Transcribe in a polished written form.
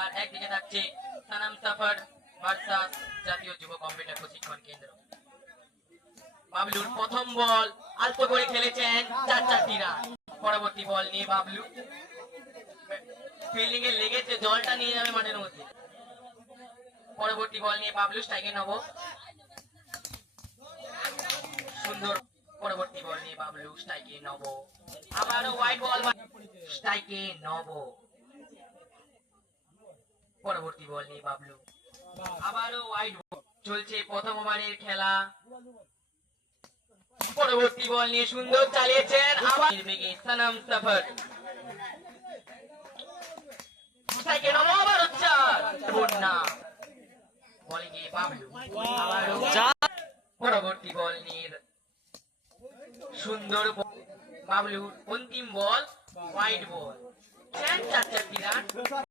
আর একদিকে থাকছে Sanam suffer versus জাতীয় যুব কম্পিউটার প্রশিক্ষণ কেন্দ্র। বাবলুর প্রথম বল আলতো করে খেলেছেন 4 রান। পরবর্তী বল নিয়ে বাবলু ফিল্ডিং এ লেগেছে, জলটা নিয়ে যাবে মাঠের মধ্যে। পরবর্তী বল নিয়ে বাবলু স্ট্রাইকে নব, সুন্দর। পরবর্তী বল নিয়ে বাবলু স্ট্রাইকে নব, আবারও হোয়াইট বল, স্ট্রাইকে নব। পরবর্তী বল নিয়ে বাবলু আবারও হোয়াইট বল। চলছে প্রথম ওভারের খেলা। পরবর্তী বল নিয়ে সুন্দর চালিয়েছেন, আবার বেগে সানাম সাফার স্ট্রাইকে নব, আবার না বলিংয়ে বাবলু। আবারও পরবর্তী বল নিয়ে সুন্দর বাবলুর অন্তিম বল হোয়াইট বল, 4 রান।